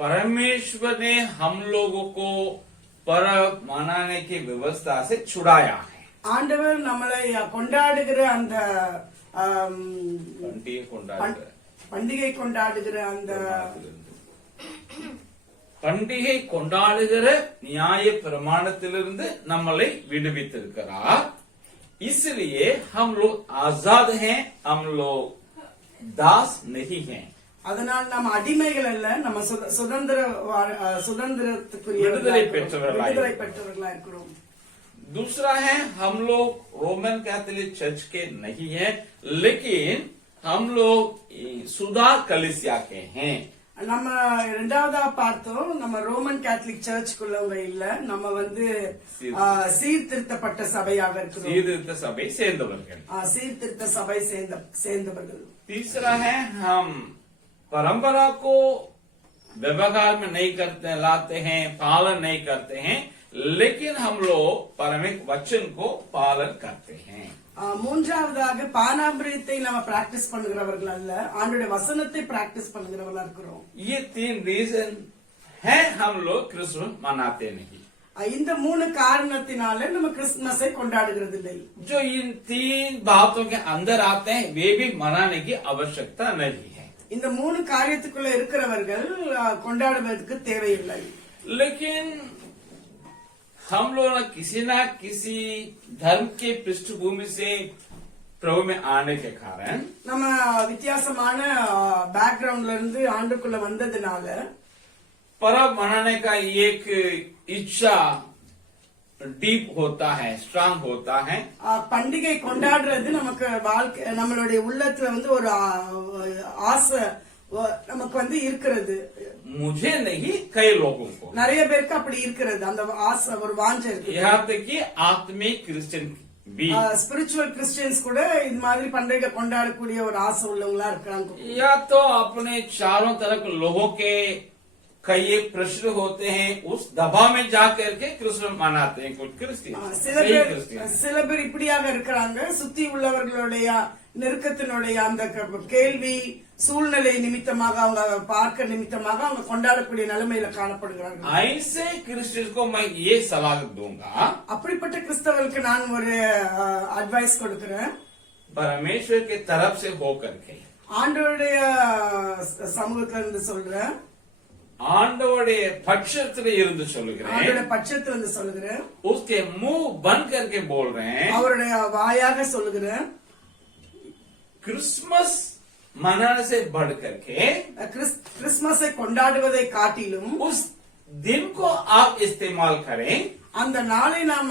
परमेश्वर ने हम लोगों को पर्व मनाने की व्यवस्था से छुड़ाया है. ஆண்டவர் நம்மளை கொண்டாடுகிற அந்த பண்டிகை கொண்டாடுகிற அந்த பண்டிகை கொண்டாடுகிற நியாய பிரமாணத்திலிருந்து நம்மளை விடுவித்திருக்கிறார். इसलिए हम लोग आजाद हैं, हम लोग दास नहीं हैं. அதனால் நாம் அடிமைகள் அல்ல, நம்ம சுதந்திரத்துக்குரிய விடுதலை பெற்றவர்களாக இருக்கிறோம். दूसरा है, हम लोग रोमन कैथोलिक चर्च के नहीं हैं, लेकिन हम लोग सुधार कलीसिया के हैं. நம்ம இரண்டாவதா பார்த்தோம், நம்ம ரோமன் கேத்தலிக் சர்ச்சுக்குள்ளவங்க இல்ல, நம்ம சீர்திருத்தப்பட்ட சபையாக இருக்கிறோம். சீர்திருத்த சபை சேர்ந்தவர்கள். சீர்திருத்த சபை சேர்ந்தவர்கள். तीसरा है, हम परंपरा को व्यवहार में नहीं करते, लाते हैं, पालन नहीं करते हैं, लेकिन हम लोग परमिक वचन को पालन करते हैं. மூன்றாவதாக பாரம்பரியத்தை நம்ம பிராக்டிஸ் பண்ணுகிறவர்கள் அல்ல, ஆண்டோட வசனத்தை பிராக்டிஸ் பண்ணுகிறவர்களா இருக்கிறோம். ये 3 रीजन है हम लोग क्रिसमस मनाते नहीं. இந்த 3 காரணத்தினால நம்ம கிறிஸ்துமஸை கொண்டாடுகிறது இல்லை. जो इन 3 बातों के अंदर आते हैं वे भी मनाने की आवश्यकता नहीं है. இந்த 3 காரியத்துக்குள்ள இருக்கிறவர்கள் கொண்டாடுவதற்கு தேவையில்லை. लेकिन हम लोग ना किसी धर्म के पृष्ठभूमि से प्रभु में आने के कारण, நம்ம வித்தியாசமான பேக்ரவுண்ட்ல இருந்து ஆண்டுக்குள்ள வந்ததுனால पर्व मनाने का एक इच्छा डीप होता है, स्ट्रांग होता है. பண்டிகை கொண்டாடுறது நமக்கு வாழ்க்கை, நம்மளுடைய உள்ளத்துல ஒரு ஆசை நமக்கு இருக்கிறது. मुझे नहीं, कई लोगों को, நிறைய பேருக்கு அப்படி இருக்கிறது, அந்த ஆசை, ஒரு வாஞ்சை இருக்கு. यहाँ तक कि आत्मिक क्रिश्चियन भी, ஸ்பிரிச்சுவல் கிறிஸ்டியன்ஸ் கூட இந்த மாதிரி பண்டிகை கொண்டாடக்கூடிய ஒரு ஆசை உள்ளவங்களா இருக்காங்க. या तो अपने चारों तरफ लोगों के कई प्रश्न होते हैं, उस दबाव में जाकर के क्रिसमस मनाते हैं कुछ क्रिश्चियन. சில பேர் இப்படியாக இருக்கிறாங்க, சுத்தி உள்ளவர்களுடைய நெருக்கத்தினுடைய அந்த கேள்வி சூழ்நிலை நிமித்தமாக, அவங்க பார்க்க நிமித்தமாக அவங்க கொண்டாடக்கூடிய நிலைமையில காணப்படுகிறார்கள். ऐसे क्रिश्चियन को मैं ये सलाह दूंगा, அப்படிப்பட்ட கிறிஸ்தவர்களுக்கு நான் ஒரு அட்வைஸ் கொடுக்கிறேன். परमेश्वर के तरफ से होकर के, ஆண்டவருடைய சமூகத்துல இருந்து சொல்றேன், ஆண்டவருடைய பட்சத்துல இருந்து சொல்லுகிறேன், ஆண்டவருடைய பட்சத்துல இருந்து சொல்லுகிறேன், उसके मुंह बंद करके बोल रहे हैं, அவருடைய வாயாக சொல்லுகிறேன், क्रिसमस मनाने से बढ़ करके கிறிஸ்துமஸை கொண்டாடுவதை காட்டிலும் उस दिन को आप इस्तेमाल करें, அந்த நாளை நாம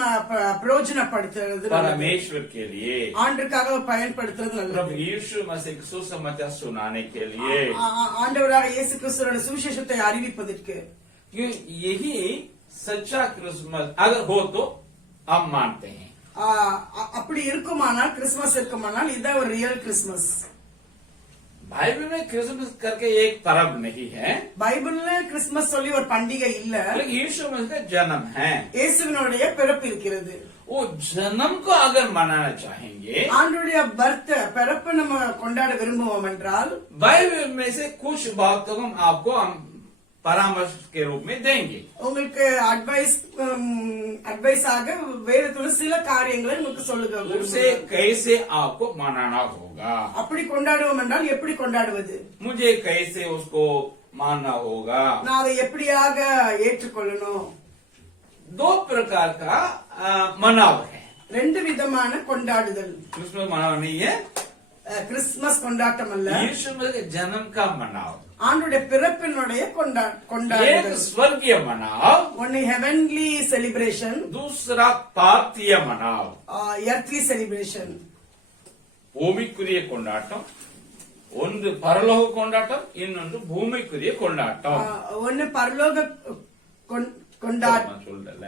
பிரயோஜனப்படுத்துறது परमेश्वर के लिए, ஆண்டுக்காக பயன்படுத்துறது நல்லது. प्रभु यीशु मसीह को सुसमाचार सुनाने के लिए, ஆண்டவராக இயேசு கிறிஸ்துவோட சுவிசேஷத்தை அறிவிப்பதற்கு. यही सच्चा क्रिसमस अगर हो तो हम मानते हैं. அப்படி இருக்குமானால், கிறிஸ்துமஸ் இருக்குமானால் இதுதான் ஒரு ரியல் கிறிஸ்துமஸ். बाइबल में क्रिसमस करके एक पर्व नहीं है, பைபிள்ல கிறிஸ்துமஸ் சொல்லி ஒரு பண்டிகை இல்ல, लेकिन यीशु मसीह का जन्म है. இயேசுவினுடைய பிறப்பு இருக்கிறது. वो जन्म को अगर मनाना चाहेंगे, ஆண்டவருடைய பர்த் பிறப்பு நம்ம கொண்டாட விரும்புவோம் என்றால், बाइबल में से कुछ बातों को हम आपको परामर्श के रूप में देंगे. உங்களுக்கு அட்வைஸாக வேதத்துல சில காரியங்களை உங்களுக்கு சொல்லுங்க. उसे कैसे आपको मनाना होगा, அப்படி கொண்டாடுவோம் என்றால் எப்படி கொண்டாடுவது, मुझे कैसे उसको मानना होगा, நான் அதை எப்படியாக ஏற்றுக்கொள்ளணும். 2 प्रकार का मनाव है. 2 விதமான கொண்டாடுதல். क्रिसमस मनाव नहीं है, கிறிஸ்துமஸ் கொண்டாட்டம் அல்ல, यीशु मसीह के जन्म का मनाव, ஆண்டுடைய பிறப்பினுடைய கொண்டாடுதல். एक स्वर्गीय मनाव, ஒன்னு ஹெவன்லி செலிப்ரேஷன், दूसरा पार्थिव मनाव, எர்த்லி செலிப்ரேஷன். பூமிக்குரிய கொண்டாட்டம் ஒன்று, பரலோக கொண்டாட்டம் இன்னொன்று பூமிக்குரிய கொண்டாட்டம். ஒன்னு பரலோக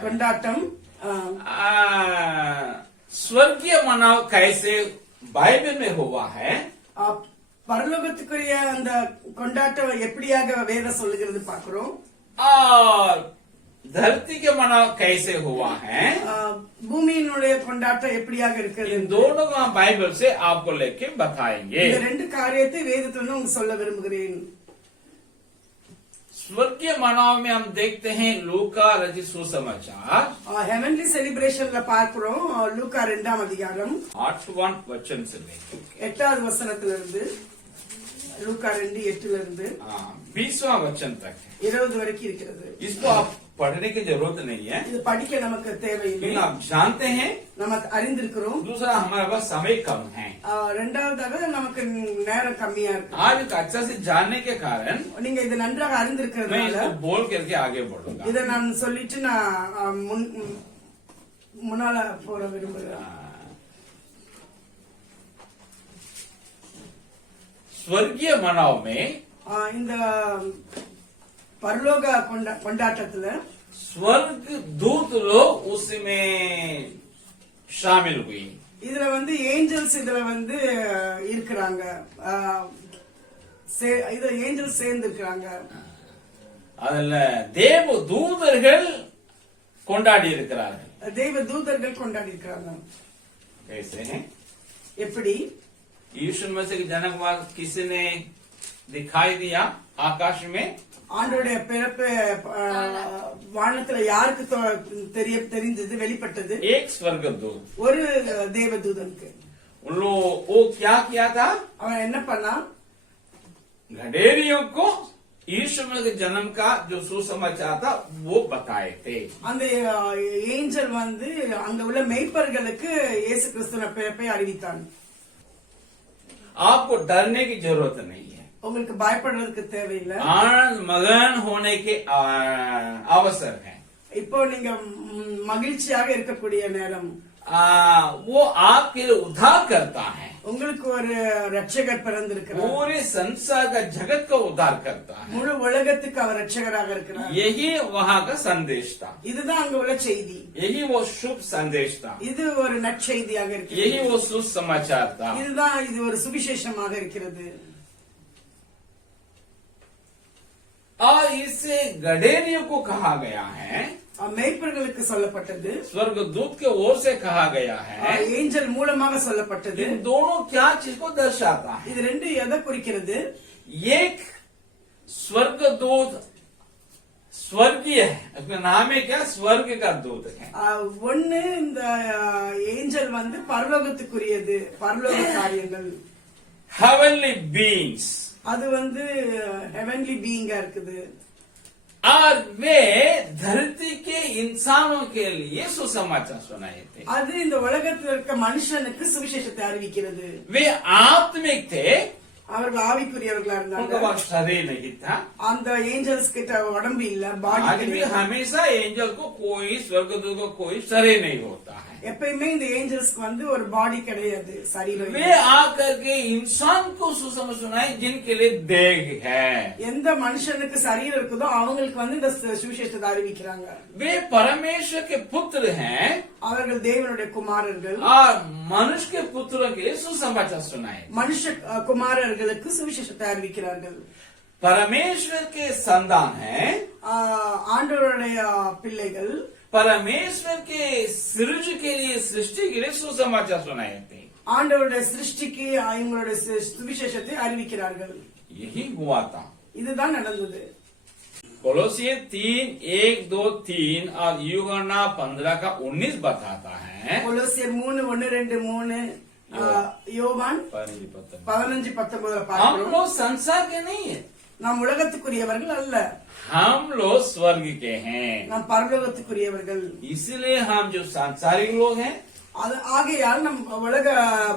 கொண்டாட்டம். स्वर्गीय मनाव कैसे बाइबल में हुआ है, பரலோகத்துக்குரிய அந்த கொண்டாட்டம் எப்படியாக வேதம் சொல்லுகிறது பார்க்கிறோம். और धरती के मनाव कैसे हुआ है, பூமியினுடைய கொண்டாட்டம் எப்படியாக இருக்கிறது. इन दोनों को हम बाइबल से आपको लेके बताएंगे. இந்த 2 காரியத்தை வேதத்துல உங்களுக்கு சொல்ல விரும்புகிறேன். स्वर्गीय मनाव में हम देखते हैं लूका रचित सुसमाचार ஹெவன்லி செலிப்ரேஷன்ல பார்க்கிறோம் லூக்கா 2ஆம் அதிகாரம் 8वां वचन से लेकर 8வது வசனத்திலிருந்து லூக்கா 2:8 இருந்து 20वां वचन तक है। 20 வரைக்கும் இருக்கிறது। इसको आप पढ़ने की जरूरत नहीं है, இது படிக்க நமக்கு தேவையில்லை, लेकिन आप जानते हैं। நமக்கு அறிந்திருக்கிறோம்। दूसरा, हमारे पास समय कम है। இரண்டாவதாக நமக்கு நேரம் கம்மியா இருக்கு। आज एक अच्छा से जानने के कारण நீங்க இதை நன்றாக मैं அறிந்திருக்கிறதுனால इसको बोल करके आगे बढ़ूंगा। இதை நான் சொல்லிட்டு நான் முன்னால போற விரும்புகிறேன்। स्वर्गीय मनाव में இந்த பரலோக கொண்டாட்டத்துல स्वर्ग दूत लोग उसमें शामिल हुई। இதுல ஏஞ்சல்ஸ் இதுல இருக்கிறாங்க, இது ஏஞ்சல்ஸ் சேர்ந்து இருக்கிறாங்க। அதுல தேவ தூதர்கள் கொண்டாடி இருக்கிறார்கள்। தேவ தூதர்கள் கொண்டாடி இருக்கிறாங்க। कैसे हैं? எப்படி? यीशु मसीह के जन्म के बाद किसी ने दिखाई दिया आकाश में? ஆண்டோடைய பிறப்பு வானத்துல யாருக்கு தெரிஞ்சது, வெளிப்பட்டது? एक स्वर्गदूत, ஒரு தேவதூதனுக்கு। उन लोग वो क्या किया था? அவன் என்ன பண்ணா? घड़ेरियों को यीशु मसीह के जन्म का जो सुसमाचार था वो बताए थे। அந்த ஏஞ்சல் அங்க உள்ள மேய்ப்பர்களுக்கு இயேசு கிறிஸ்துவின் பிறப்பை அறிவித்தான்। आपको डरने की जरूरत नहीं है, உங்களுக்கு பயப்படுறதுக்கு தேவையில்லை। आनंद मगन होने के अवसर है। இப்போ நீங்க மகிழ்ச்சியாக இருக்கக்கூடிய நேரம்। वो आपके लिए उद्धार करता है। உங்களுக்கு ஒரு ரட்சகர் பிறந்திருக்கிறார்। पूरे संसार का जगत का उद्धार करता है। முழு உலகத்துக்கு அவர் ரட்சகராக இருக்கிறார்। यही वहाँ का संदेश था, இதுதான் அங்க உள்ள செய்தி। यही वो शुभ संदेश था, இது ஒரு நற்செய்தியாக இருக்கிறது। यही वो सुसमाचार था। இதுதான் இது ஒரு சுவிசேஷமாக இருக்கிறது। और इससे गडेरियों को कहा गया है, மேய்ப்பர்களுக்கு சொல்லப்பட்டது, स्वर्गदूत के ओर से कहा गया है। ஏஞ்சல் மூலமாக சொல்லப்பட்டது। इन दोनों क्या चीज को दर्शाता है? இது ரெண்டு எதை குறிக்கிறது? एक स्वर्गदूत स्वर्गीय है, उसका नाम है क्या? स्वर्ग का दूत है। ஒன்னு இந்த ஏஞ்சல் பரலோகத்துக்குரியது, பரலோக காரியங்கள்। हेवनली बीइंग्स, அது ஹெவன்லி பீயிங்கா இருக்குது। और वे धरती के इंसानों के लिए सुसमाचार सुनाए थे। அது இந்த உலகத்தில் இருக்க மனுஷனுக்கு சுவிசேஷத்தை அறிவிக்கிறது। वे आत्मिक थे, அவர்கள் ஆவிக்குரியவர்களா उनका இருந்தாங்க। पास शरीर नहीं था। அந்த ஏஞ்சல்ஸ் கிட்ட உடம்பு இல்ல, பாடி आज भी हमेशा एंजल को कोई, स्वर्गदूत को कोई शरीर नहीं होता है। எப்பயுமே இந்த ஏஞ்சல்ஸ்க்கு ஒரு பாடி கிடையாது, சரீரம்। वे आकर के इंसान को सुसमाचार सुनाए जिनके लिए देह है। எந்த மனுஷனுக்கு சரீரம் இருக்குதோ அவங்களுக்கு இந்த சுவிசேஷத்தை அறிவிக்கிறாங்க। वे परमेश्वर के पुत्र हैं அவர்கள் தேவனுடைய குமாரர்கள்। और मनुष्य के पुत्रों के लिए सुसमाचार सुनाए। மனுஷ குமாரர்களுக்கு சுவிசேஷத்தை அறிவிக்கிறார்கள்। परमेश्वर के संतान हैं, ஆண்டவருடைய பிள்ளைகள் परमेश्वर के सृज के लिए, सृष्टि के लिए सुसमाचार सुनाए थे। ஆண்டவருடைய சிருஷ்டிக்கு இவங்களுடைய சுவிசேஷத்தை அறிவிக்கிறார்கள்। यही हुआ था। இதுதான் நடந்தது। कोलोसियर 3:1-2-3 और यूहन्ना 15 का 19 बताता है। கொலோசியர் 3:1-2-3 யோவான் 15:19 हम பார்க்கிறோம்। लोग संसार के नहीं है, நாம் உலகத்துக்குரியவர்கள் அல்ல, हम लोग स्वर्ग के हैं। நாம் பரலோகத்துக்குரியவர்கள்। इसलिए हम जो सांसारिक लोग हैं, ஆகையால் நம் உலக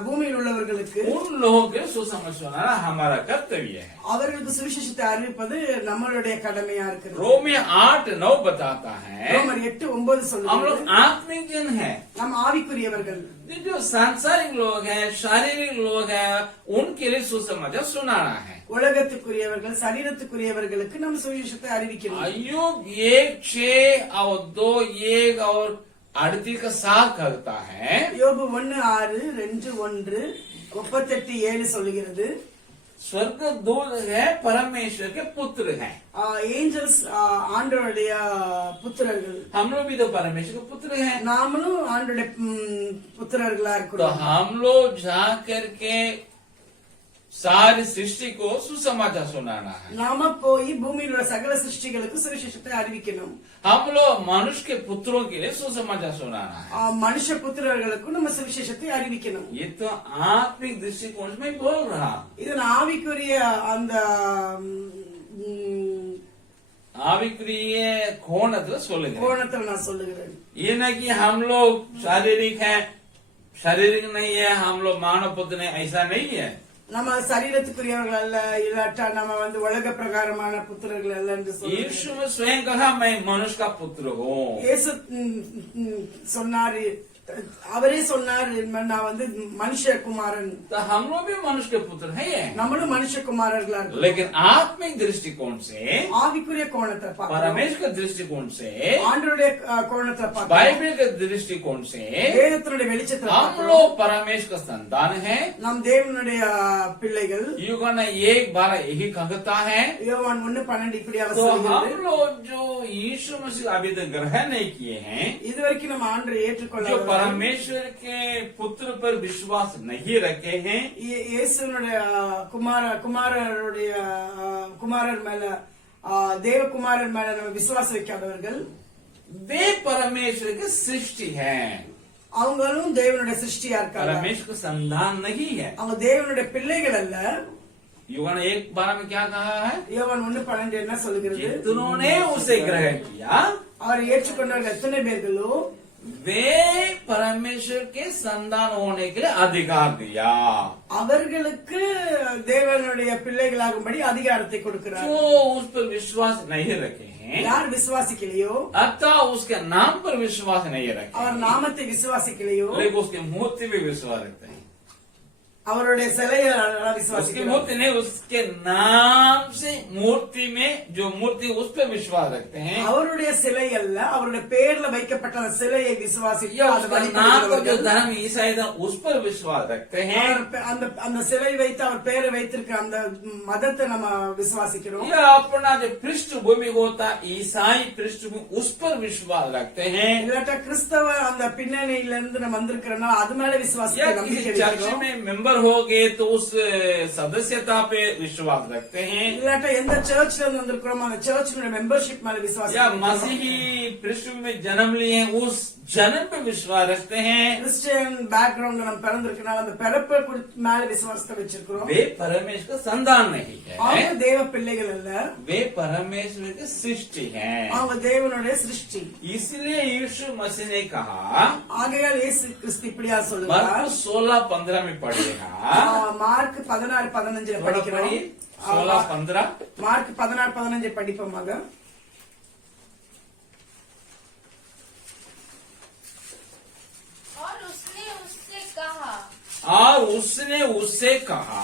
பூமியில் உள்ளவர்களுக்கு उन लोगों के सुसमाचार सुनाना हमारा कर्तव्य है। அவர்களுக்கு சுவிசேஷத்தை அறிவிப்பது நம்மளுடைய கடமையா இருக்கிறது। रोमियो 8:9 बताता है, ரோமர் 8:9 हम சொல்லுது, लोग आत्मिक जन हैं। நாம் ஆவிக்குரியவர்கள்। जो सांसारिक लोग हैं, शारीरिक लोग हैं, उनके लिए सुसमाचार सुनाना है। உலகத்துக்குரியவர்கள், சரீரத்துக்குரியவர்களுக்கு நாம் சுவிசேஷத்தை அறிவிக்கிறோம்। अय्यूब 1:6-1 और 38 का साथ करता है। யோபு 1:6-2-1-38-7 சொல்லுகிறது, स्वर्गदूत है, परमेश्वर के पुत्र हैं। ஏஞ்சல்ஸ் ஆண்டவருடைய புத்திரர்கள்। हम लोग भी तो परमेश्वर के पुत्र हैं। நாமளும் ஆண்டவருடைய புத்திரர்களா तो இருக்கிறோம்। हम लोग जा करके सारी सृष्टि को सुसमाचार सुनाना है। நாம போய் பூமியில் உள்ள சகல சிருஷ்டிகளுக்கு சுவிசேஷத்தை அறிவிக்கணும். हम लोग मनुष्य के पुत्रों के लिए सुसमाचार सुनाना है। மனுஷ புத்திரர்களுக்கும் நம்ம சுவிசேஷத்தை அறிவிக்கணும். ये तो आत्मिक दृष्टिकोण में बोल रहा, இது ஆவிக்குரிய அந்த आविक्रिय கோணத்துல சொல்லுங்க, கோணத்துல நான் சொல்லுகிறேன். ये न कि हम लोग शारीरिक हैं, शारीरिक नहीं है, हम लोग मानव पुत्र हैं, ऐसा नहीं है। நம்ம சரீரத்துக்குரியவர்கள் அல்ல, இல்லாட்டா நம்ம உலக பிரகாரமான புத்திரர்கள் அல்ல என்று यीशु में स्वयं कहा मैं मनुष्य का पुत्र हूँ। இயேசு சொன்னாரு, அவரே சொன்னார் நான் மனுஷகுமாரன். तो हम लोग भी मनुष्य के पुत्र हैं, நம்மளும் மனுஷகுமாரர்களா இருக்கோம். लेकिन आत्मिक दृष्टिकोण से, ஆவிக்குரிய கோணத்தை பார்க்கிறோம், परमेश्वर के दृष्टिकोण से, ஆண்டவருடைய கோணத்தை பார்க்கிறோம், बाइबल के दृष्टिकोण से வேதத்தினுடைய வெளிச்சத்தை हम பார்க்கிறோம். लोग परमेश्वर का संतान है। நாம் தேவனுடைய பிள்ளைகள். यूहन्ना 1:12 यही कहता है। யோவான் 1:12 இப்படியாக तो சொல்கிறது. हम लोग जो यीशु मसीह अभी तक ग्रहण नहीं किए हैं, இதுவரைக்கும் நம்ம ஆண்டவரை जो ஏற்றுக்கொள்ள परमेश्वर के पुत्र पर विश्वास नहीं रखे हैं, இயேசுனுடைய குமாரர் மேல தேவகுமாரர் மேல நம்ம விசுவாசம் வைக்காதவர்கள், वे परमेश्वर की सृष्टि है, அவங்களும் தேவனுடைய சிருஷ்டியா இருக்காங்க. परमेश्वर का संतान नहीं है। அவங்க தேவனுடைய பிள்ளைகள் அல்ல. यूहन्ना 1:12 में क्या कहा है? யோவான் 1:12 என்ன சொல்லுகிறது? जितनों उसे ग्रहण किया, அவர் ஏற்றுக்கொண்டவர்கள் எத்தனை பேர்களோ वे परमेश्वर के संतान होने के लिए अधिकार दिया। அவர்களுக்கு தேவனுடைய பிள்ளைகளாகும்படி அதிகாரத்தை கொடுக்கிறார். जो उस पर विश्वास नहीं रखे हैं, யார் விசுவாசிக்கலையோ, अतः उसके नाम पर विश्वास नहीं रखे, அவர் நாமத்தை விசுவாசிக்கலையோ, लेकिन उसकी मूर्ति भी विश्वास रखते हैं। அவருடைய சிலையை उसकी விசுவாசிக்கிறோம். मूर्ति नहीं, उसके नाम से मूर्ति में जो मूर्ति उस पर विश्वास रखते हैं, அவருடைய சிலை அல்ல, அவருடைய பெயர்ல வைக்கப்பட்ட அந்த சிலையை விசுவாசிக்க या उसका नाम का जो धर्म ईसाई था उस पर विश्वास रखते हैं, அந்த சிலை வைத்து அவர் பெயரை வைத்திருக்க அந்த மதத்தை நம்ம விசுவாசிக்கிறோம். या अपना जो पृष्ठभूमि होता ईसाई पृष्ठभूमि उस पर विश्वास रखते हैं, இல்லாட்டா கிறிஸ்தவ அந்த பின்னணியில இருந்து நம்ம வந்திருக்கிறோம்னா அது மேல या விசுவாசிக்க நம்பிக்கை किसी चर्च வைக்கிறோம். में मेंबर हो गए तो उस सदस्यता पे विश्वास रखते हैं, இல்லாட்டா எந்த சர்ச்ல இருந்து வந்திருக்கிறோம் அந்த சர்ச்சினுடைய மெம்பர்ஷிப் மேல या விசுவாசிக்கிறோம். मसीही पृष्ठभूमि में जन्म लिए उस जन्म पे विश्वास रखते हैं, கிறிஸ்டியன் பேக்ரவுண்ட்ல நம்ம பிறந்திருக்கனால அந்த பிறப்பை மேல விசுவாசத்தை வச்சிருக்கிறோம். वे परमेश्वर का संतान नहीं அவங்க है, தேவ பிள்ளைகள் அல்ல, वे परमेश्वर की सृष्टि है। அவங்க தேவனுடைய சிருஷ்டி. इसलिए यीशु मसीह ने कहा, ஆகையால் இயேசு கிறிஸ்து இப்படியா சொல்லுவார். मरकुस 16:15 में पढ़ेगा, மார்க் 16:15 படிக்கிறோம். 16:15 மார்க் 16:15 படிப்போமாக. और उसने उससे कहा, और उसने उससे कहा,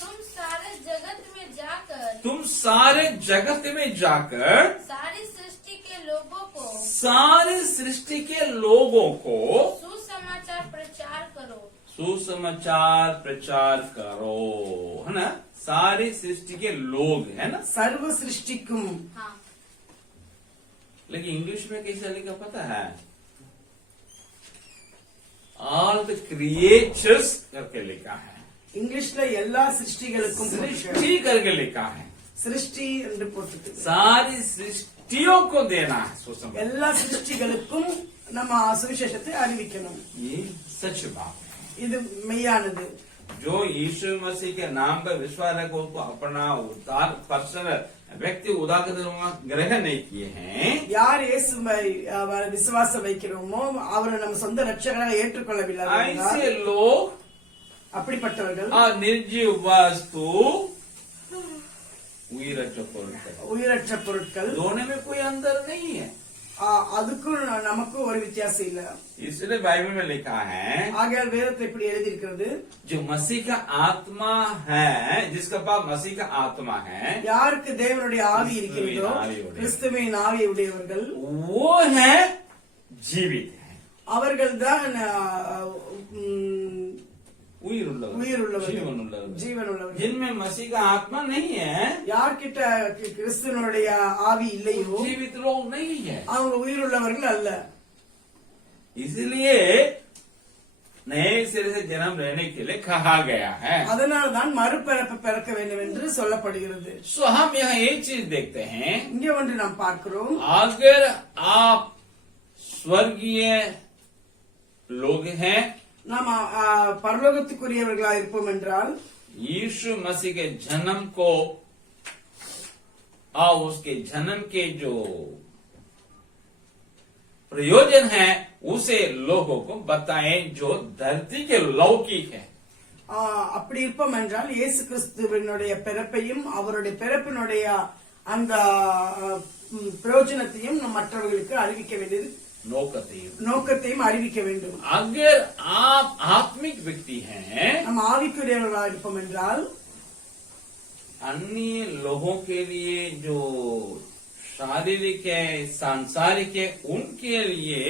तुम सारे जगत में जाकर तुम सारे जगत में जाकर सारी सृष्टि के लोगों को सारी सृष्टि के लोगों को सुसमाचार प्रचार करो। सुसमाचार प्रचार करो, है ना। सारी सृष्टि के लोग, है ना। சர்வ சிருஷ்டிக்கும். हाँ, लेकिन इंग्लिश में कैसा लिखा पता है? ऑल द क्रिएचर्स करके लिखा है, இங்கிலீஷ்ல எல்லா சிருஷ்டிகளுக்கும் सृष्टि करके लिखा है। சிருஷ்டி என்று போட்டு सारी सृष्टियों को देना है सुसमाचार, எல்லா சிருஷ்டிகளுக்கும் நம்ம சுவிசேஷத்தை அறிவிக்கணும். ये सच बात है। இது மெய்யானது. जो यीशु मसीह के नाम पर विश्वास रखे उसको अपना उद्धार पर्सनल व्यक्ति उदाहरण ग्रहण नहीं किए हैं, யார் இயேசுவை விசுவாசம் வைக்கிறோமோ அவரை நம்ம சொந்த ரட்சகராக ஏற்றுக்கொள்ளவில்லை, ऐसे लोग அப்படிப்பட்டவர்கள் और निर्जीव वस्तु உயிரற்ற பொருட்கள் दोनों में कोई अंतर नहीं है। அதுக்கும் நமக்கும் ஒரு வித்தியாசம் இல்ல. इसलिए बाइबल में लिखा है, ஆகையால் வேதத்தை இப்படி எழுதி இருக்கிறது, जो मसीह का आत्मा है, जिसका पाप मसीह का आत्मा है, யாருக்கு தேவனுடைய ஆவி இருக்கிறதோ கிறிஸ்துவின் ஆவி உடையவர்கள் वो है जीवित है, அவர்கள் தான் உயிருள்ளவர், ஜீவன் உள்ளவர்கள். जिनमें मसीह का आत्मा नहीं है, யார்கிட்ட கிறிஸ்துவனுடைய ஆவி இல்லையோ जीवित लोग नहीं है। அவங்க உயிருள்ளவர்கள் அல்ல. इसलिए नए सिरे से जन्म लेने के लिए कहा गया है। அதனால்தான் மறுபிறப்பு பிறக்க வேண்டும் என்று சொல்லப்படுகிறது. सो हम यहाँ एक चीज देखते हैं, இங்கே ஒன்று நாம் பார்க்கிறோம். अगर आप स्वर्गीय लोग हैं, நாம் பரலோகத்துக்குரியவர்களா இருப்போம் என்றால் यीशु मसीह के जन्म को और उसके जन्म के जो प्रयोजन है उसे लोगों को बताएं जो धरती के लौकिक है। அப்படி இருப்போம் என்றால் இயேசு கிறிஸ்துவினுடைய பிறப்பையும் அவருடைய பிறப்பினுடைய அந்த பிரயோஜனத்தையும் நம் மற்றவர்களுக்கு அறிவிக்க வேண்டியது நோக்கத்தையும் அறிவிக்க வேண்டும். अगर आप आत्मिक व्यक्ति हैं, நம்ம ஆவிக்குரியவர்களா இருப்போம் என்றால் अन्य लोगों के लिए जो शारीरिक है, सांसारिक है, उनके लिए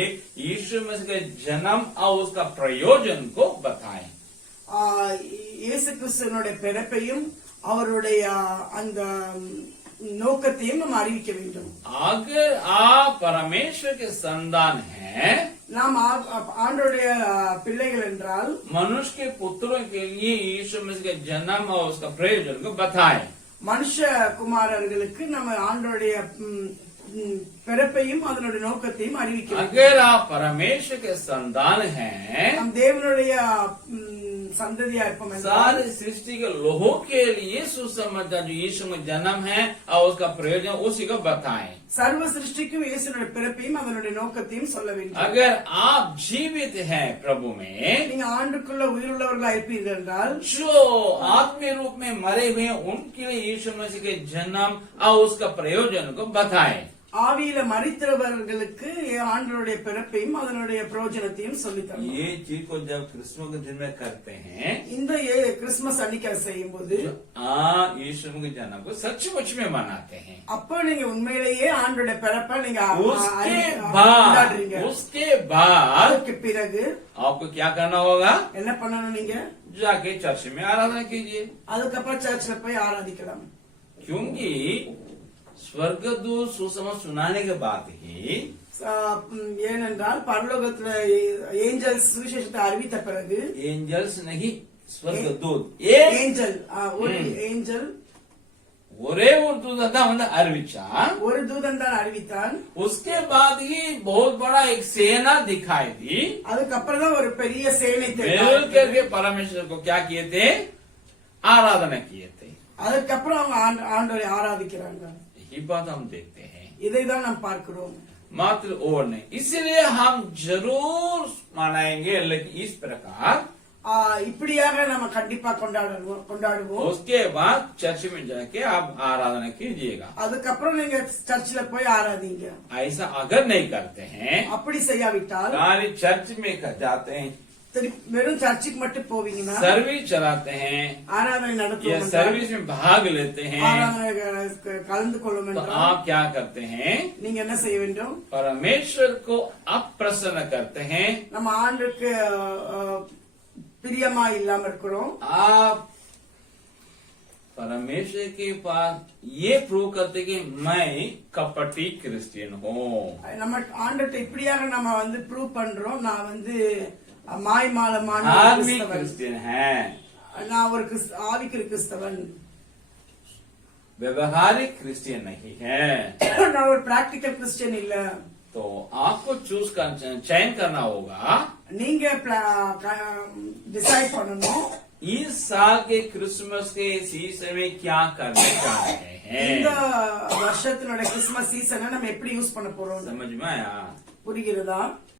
यीशु मसीह के जन्म और उसका प्रयोजन को बताएं। இயேசு கிறிஸ்துவினுடைய பிறப்பையும் அவருடைய அந்த நோக்கத்தையும் நம்ம அறிவிக்க வேண்டும். अगर आप परमेश्वर के संतान हैं, நாம் ஆண்டவருடைய பிள்ளைகள் என்றால் मनुष्य के पुत्रों के लिए यीशु मसीह के जन्म और उसका प्रयोजन को बताएं। மனுஷ குமாரர்களுக்கு நம்ம ஆண்டவருடைய பிறப்பையும் அதனுடைய நோக்கத்தையும் அறிவிக்க வேண்டும். अगर आप परमेश्वर के संतान हैं, हम தேவனுடைய संततिया இருப்போம் என்றால் सारी सृष्टि के लोगों के लिए सुसमाचार जो यीशु में जन्म है और उसका प्रयोजन उसी को बताएं। सर्व सृष्टिக்கும் இயேசுவின் பிறப்பையும் அதனுடைய நோக்கத்தையும் சொல்ல வேண்டும். अगर आप जीवित हैं प्रभु में, நீங்க ஆண்டுக்குள்ள உயிருள்ளவர்களா இருப்பீர்கள் என்றால் जो आत्मीय रूप में मरे हुए हैं उनके लिए यीशु मसीह के जन्म और उसका प्रयोजन को बताएं। ஆவியில மரித்தவர்களுக்கு ஆண்டவருடைய பிறப்பையும் அதனுடைய பிரயோஜனத்தையும் சொல்லித்தரணும். ये चीज को जब क्रिसमस के दिन में करते हैं, இந்த கிறிஸ்துமஸ் அன்னைக்கு செய்யும் போது यीशु के जन्म को सचमुच में मनाते हैं। அப்போ நீங்க உண்மையிலேயே ஆண்டவருடைய பிறப்பை நீங்க उसके बाद அதுக்கு பிறகு आपको क्या करना होगा? என்ன பண்ணணும்? நீங்க जाके चर्च में आराधना कीजिए। அதுக்கப்புறம் சர்ச்ல போய் ஆராதிக்கலாம். क्योंकि स्वर्गदूत सुसमाचार सुनाने के बाद ही ஏனென்றால் பரலோகத்துல ஏஞ்சல்ஸ் சுவிசேஷத்தை அறிவித்த பிறகு एंजल्स नहीं स्वर्गदूत ஏஞ்சல் ஒரு ஏஞ்சல் ஒரே ஒரு दूत தான் வந்து அறிவிச்சான். ஒரு தூதன் தான் அறிவித்தான். उसके बाद ही बहुत बड़ा एक सेना दिखाई दी। அதுக்கப்புறம் தான் ஒரு பெரிய சேனை मिल करके परमेश्वर को क्या किए थे? आराधना किए थे। அதுக்கப்புறம் அவங்க ஆண்டவரை ஆராதிக்கிறாங்க. यही बात हम देखते हैं, இதை தான் நாம் பார்க்கிறோம். मात्र और नहीं। इसलिए हम जरूर मनाएंगे, लेकिन इस प्रकार இப்படியாக நம்ம கண்டிப்பா கொண்டாடுவோம். उसके बाद चर्च में जाके आप आराधना कीजिएगा। அதுக்கப்புறம் நீங்க சர்ச்சில் போய் ஆராதிங்க. ऐसा अगर नहीं करते हैं, அப்படி செய்யாவிட்டால் खाली चर्च में जाते हैं, வெறும் சர்ச்சுக்கு மட்டும் போவீங்கன்னா, सर्विस चलाते हैं ஆராதனை या நடத்துவோம், सर्विस में भाग लेते हैं, கலந்து கொள்ளும் तो என்றால் आप क्या करते हैं? நீங்க என்ன செய்ய வேண்டும்? परमेश्वर को अप्रसन्न करते हैं। நம்ம ஆண்டுக்கு பிரியமா இல்லாம இருக்கிறோம். आप परमेश्वर के पास ये प्रूव करते कि मैं कपटी क्रिश्चियन हूँ। நம்ம ஆண்டட்ட இப்படியாக நம்ம வந்து ப்ரூவ் பண்றோம், நான் வந்து மாய்மாலமான आत्मिक क्रिश्चियन है, நான் ஒரு ஆவிக்குரிய கிறிஸ்தவன், व्यवहारिक क्रिश्चियन नहीं है। நான் ஒரு பிராக்டிக்கல் கிறிஸ்டியன் இல்ல. तो आपको चयन करना होगा। நீங்க டிசைட் பண்ணணும், इस साल के क्रिसमस के सीजन में क्या करने जा रहे हैं। இந்த வருஷத்தினுடைய கிறிஸ்துமஸ் சீசனை நம்ம எப்படி யூஸ் பண்ண போறோம்? समझ में आया? புரிகிறதா?